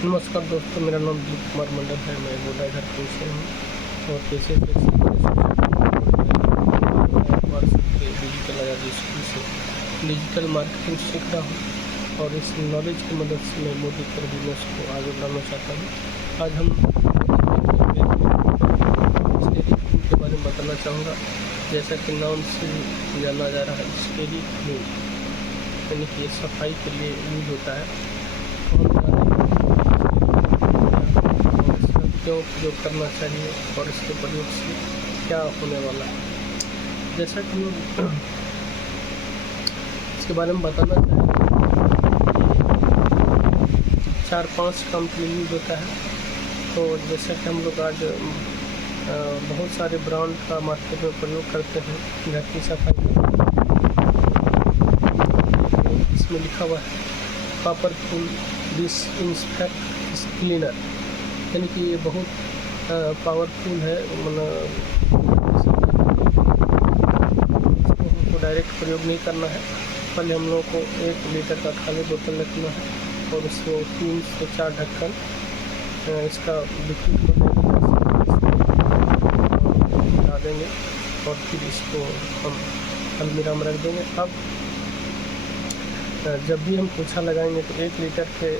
नमस्कार दोस्तों, मेरा नाम दिलीप कुमार मंडल है। मैं गोदा झारखंड से हूँ और पेशे से वर्ष के डिजिटल आज़ादी स्कूल से डिजिटल मार्केटिंग सीख रहा हूँ और इस नॉलेज की मदद से मैं मोदी पर बिजनेस को आगे बढ़ाना चाहता हूँ। आज हम स्टेरिक के बारे में बताना चाहूँगा। जैसा कि नाम से जाना जा रहा है, स्टेरिक यानी कि सफाई के लिए यूज होता है। क्यों उपयोग करना चाहिए और इसके प्रयोग से क्या होने वाला है, जैसा कि हम इसके बारे में बताना चाहेंगे। 4-5 काम के लिए यूज होता है। तो जैसा कि हम लोग आज बहुत सारे ब्रांड का मार्केट में प्रयोग करते हैं घर की सफाई। इसमें लिखा हुआ है पावरफुल डिसइंफेक्ट क्लीनर, यानी कि ये बहुत पावरफुल है। मतलब इसको हमको डायरेक्ट प्रयोग नहीं करना है। पहले हम लोगों को 1 लीटर का खाली बोतल रखना है और उसमें 3 से 4 ढक्कन इसका लिक्विड को डालेंगे और फिर इसको हम अलमीरा में रख देंगे। अब जब भी हम पोछा लगाएंगे तो 1 लीटर के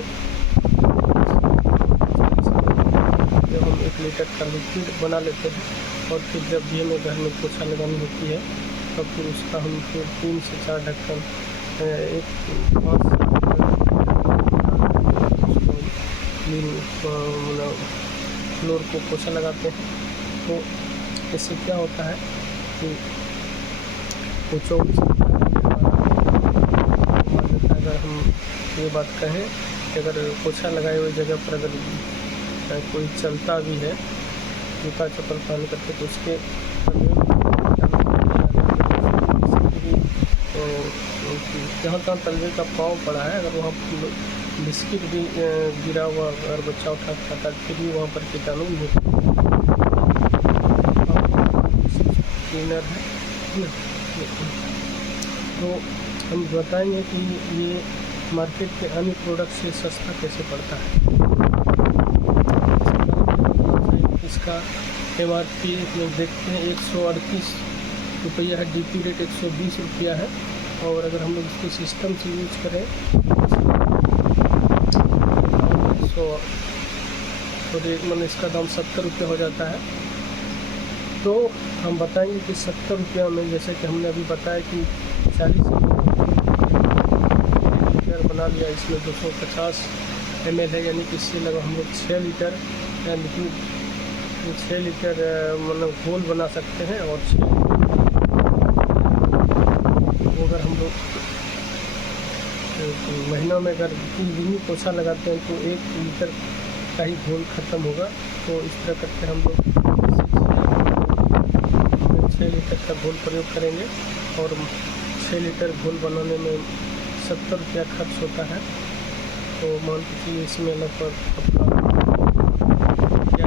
जब हम 1 लीटर का लिक्विड बना लेते हैं और फिर जब भी हमें घर में पोछा लगानी होती है तो फिर उसका हम फिर 3 से 4 ढक्कन 5 फ्लोर को पोछा लगाते हैं। तो इससे क्या होता है कि पोछा अगर हम ये बात कहें कि अगर पोछा लगाए हुए जगह पर अगर कोई चलता भी है जूता चप्पल पहन करके तो उसके जहाँ तहाँ तलवे का पाँव पड़ा है, अगर वहाँ बिस्किट भी गिरा हुआ अगर बच्चा उठा खाता है फिर भी वहाँ पर कीटाणु नहीं होता। क्लीनर है। तो हम बताएंगे कि ये मार्केट के अन्य प्रोडक्ट से सस्ता कैसे पड़ता है। इसका MRP में देखते हैं 138 रुपया है, DP रेट 120 रुपया है। और अगर हम लोग इसको सिस्टम से यूज करें तो रेट मतलब इसका दाम 70 रुपये हो जाता है। तो हम बताएंगे कि 70 रुपया में, जैसे कि हमने अभी बताया कि 40 लीटर बना लिया, इसमें 250 ml है, यानी कि इससे लगा हम लोग 6 लीटर लिक्विड 6 लीटर मतलब घोल बना सकते हैं। और 6 अगर हम लोग महीना में अगर 3 दिन ही पोछा लगाते हैं तो 1 लीटर का ही घोल ख़त्म होगा। तो इस तरह करके हम लोग 6 लीटर का घोल प्रयोग करेंगे और 6 लीटर घोल बनाने में 70 रुपया खर्च होता है। तो मान के चलिए इसमें लगभग के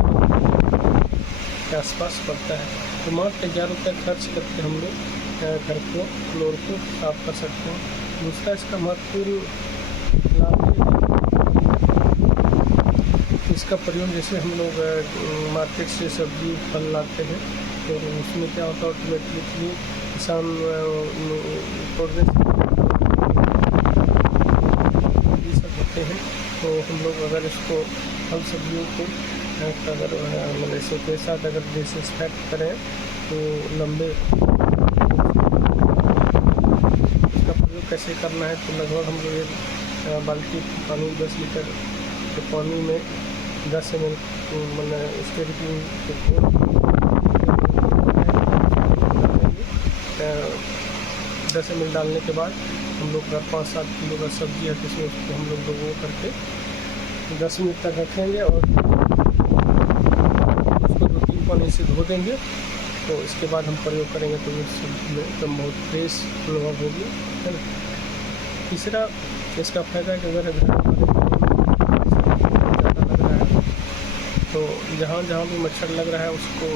आसपास पड़ता है। तो मात्र 11 रुपया खर्च करके हम लोग घर को फ्लोर को साफ कर सकते हैं। दूसरा इसका महत्वपूर्ण लाभ है, इसका प्रयोग जैसे हम लोग मार्केट से सब्जी फल लाते हैं तो उसमें क्या होता है ऑटोमेटिकली किसान प्रोग्रेस ये सब होते हैं। तो हम लोग अगर इसको फल सब्जियों को अगर मतलब इसे के साथ अगर डिसइंफेक्ट करें तो लंबे इसका प्रयोग कैसे करना है। तो लगभग हम लोग 1 बाल्टी पानी 10 लीटर के पानी में 10 ml मतलब स्टेरिक के घोल 10 ml डालने के बाद हम लोग अगर 5-7 किलो का सब्जी है तो इसमें उसको हम लोग डुबो करके 10 मिनट तक रखेंगे और उसको 2-3 पानी से धो देंगे। तो इसके बाद हम प्रयोग करेंगे तो ये सब्जी में एकदम बहुत फ्रेश अनुभव होगी, है ना। तीसरा इसका फायदा कि अगर ज़्यादा लग रहा है तो जहाँ जहाँ भी मच्छर लग रहा है उसको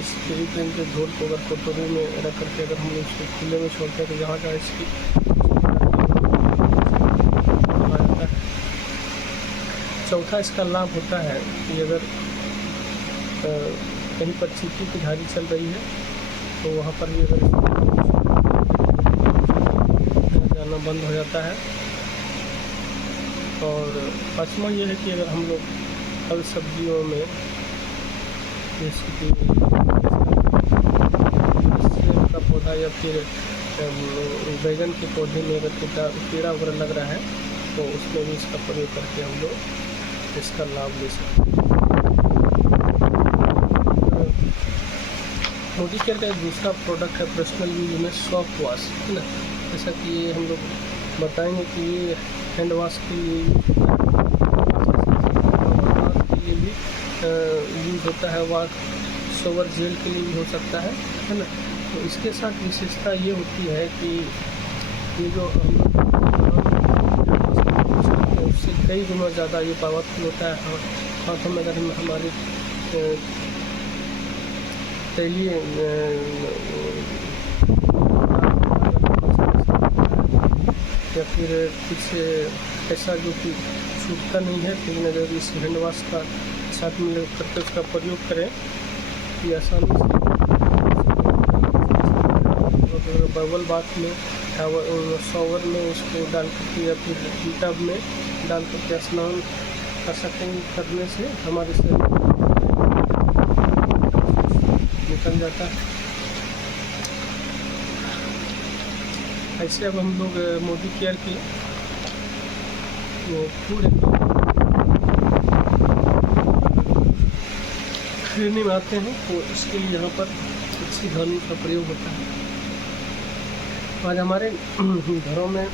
इस स्टेरिक के घोल को अगर कटोरी में रख करके अगर हम इसको खुले में छोड़ते हैं तो जहाँ जहाँ इसकी चौथा इसका लाभ होता है कि अगर कहीं पर चींटी की झाड़ी चल रही है तो वहाँ पर भी अगर जाना बंद हो जाता है। और पाँचवा ये है कि अगर हम लोग फल सब्जियों में जैसे कि सेब का पौधा या फिर बैगन के पौधे में अगर कीड़ा वगैरह लग रहा है तो उसमें भी इसका प्रयोग करके हम लोग इसका लाभ ले सकते हैं। मोदी केयर का एक दूसरा प्रोडक्ट है पर्सनल यूज में सॉफ्ट वॉश, है ना। जैसा कि ये हम लोग बताएंगे कि ये हैंड वॉश के लिए भी यूज होता है, वॉश शॉवर जेल के लिए भी हो सकता है ना। तो इसके साथ विशेषता ये होती है कि ये जो उससे कई गुना ज़्यादा ये पावरफुल होता है। हाथों में अगर हमारी तैलीय या फिर कुछ ऐसा जो कि छूटता नहीं है, लेकिन अगर इस हैंड वॉश का साथ में करके उसका प्रयोग करें कि आसानी से बबल बाथ में शॉवर में उसको डाल करके या फिर टब में डाल करके स्नान कर सकते हैं। करने से हमारे शरीर निकल जाता है। ऐसे अब हम लोग मोदी केयर के पूरे खरीदने में आते हैं तो इसके लिए यहाँ पर अच्छी ध्वनि का प्रयोग होता है। आज हमारे घरों में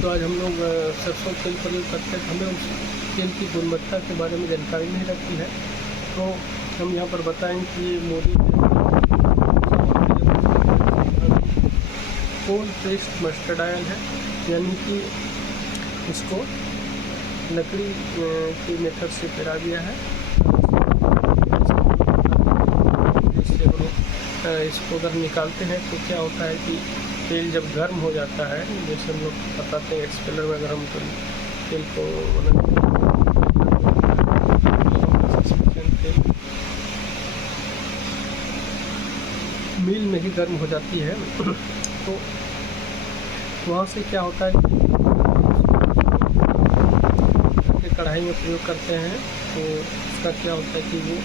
तो आज हम लोग सरसों तेल प्रयोग करते हैं, हमें उस तेल की गुणवत्ता के बारे में जानकारी नहीं रहती है। तो हम यहाँ पर बताएं कि ये Modi cold pressed mustard oil है, यानी कि इसको लकड़ी के मेथड से पेरा दिया है। इससे हम इसको अगर निकालते हैं तो क्या होता है कि तेल जब गर्म हो जाता है, जैसे हम लोग बताते हैं एक्सपेलर में अगर हम तेल को तेल मिल में ही गर्म हो जाती है तो वहाँ से क्या होता है कि कढ़ाई में प्रयोग करते हैं तो उसका क्या होता है कि वो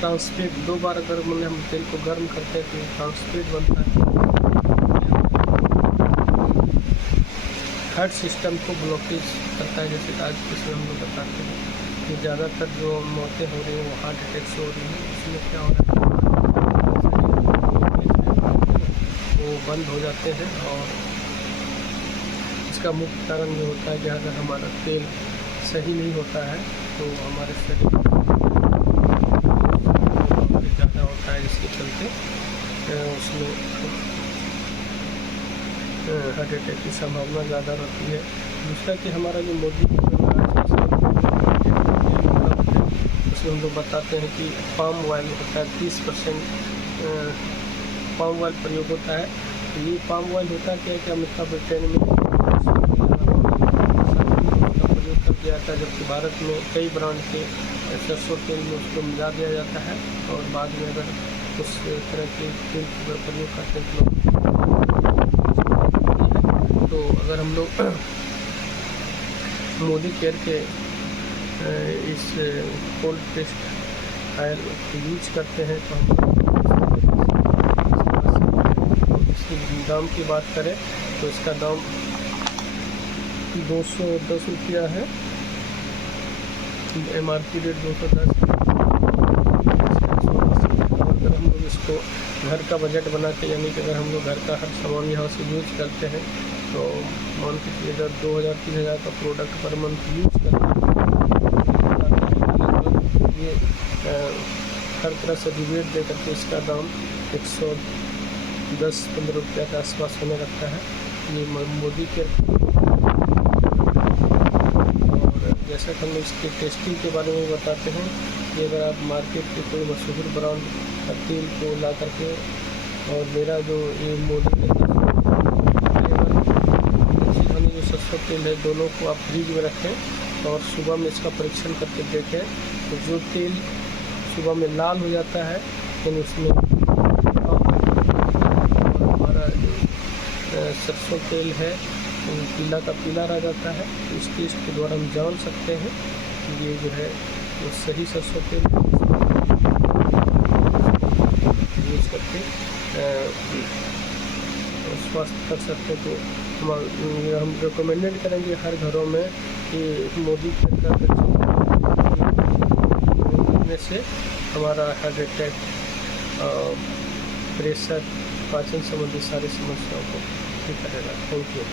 ट्रांसपेरेंट, दो बार अगर मैंने हम तेल को गर्म करते हैं तो ट्रांसपेरेंट बनता है। हार्ट सिस्टम को ब्लॉकेज करता है। जैसे आज के समय हम लोग बताते हैं कि ज़्यादातर जो मौतें हो रही हैं वो हार्ट अटैक से हो रही हैं। इसमें क्या हो रहा है वो बंद हो जाते हैं। और इसका मुख्य कारण ये होता है कि अगर हमारा तेल सही नहीं होता है तो हमारे शरीर ज़्यादा होता है, जिसके चलते उसमें हार्ट अटैक की संभावना ज़्यादा रहती है। दूसरा कि हमारा जो मोदी उसमें हम लोग बताते हैं कि पाम ऑयल होता है, 30% पाम ऑयल प्रयोग होता है। तो ये पाम ऑयल होता है क्या है कि अमेरिका ब्रिटेन में उसका प्रयोग कर दिया जाता है, जबकि भारत में कई ब्रांड के सरसों तेल में उसको मिला दिया जाता है और बाद में अगर उस तरह के तेल का प्रयोग करते हैं तो अगर हम लोग मोदी केयर के इस कोल्ड प्रेस्ड ऑयल यूज करते हैं तो हम इसके दाम की बात करें तो इसका दाम 210 रुपया है, MRP रेट 210। अगर हम लोग इसको घर का बजट बना के, यानी कि अगर हम लोग घर का हर सामान यहाँ से यूज करते हैं तो मान के चलिए अगर 2000-3000 का प्रोडक्ट पर मंथ यूज करते हैं ये हर तरह से रिबेट दे करके इसका दाम 110-15 रुपया के आसपास होने लगता है। ये मोदी के और जैसा कि हम लोग इसके टेस्टिंग के बारे में बताते हैं कि अगर आप मार्केट के कोई मशहूर ब्रांड का तेल को ला करके और मेरा जो ये मोदी तेल है दोनों को आप फ्रिज में रखें और सुबह में इसका परीक्षण करके देखें। तो जो तेल सुबह में लाल हो जाता है तो उसमें हमारा जो सरसों तेल है पीला का पीला रह जाता है। इस टेस्ट के द्वारा हम जान सकते हैं कि ये जो है वो सही सरसों तेल यूज करके स्वास्थ्य कर सकते हैं। तो हम रिकमेंडेड करेंगे हर घरों में कि मोदी सरकार करने से हमारा हार्ट अटैक, प्रेशर, पाचन संबंधी सारी समस्याओं को ठीक रहेगा। Thank you.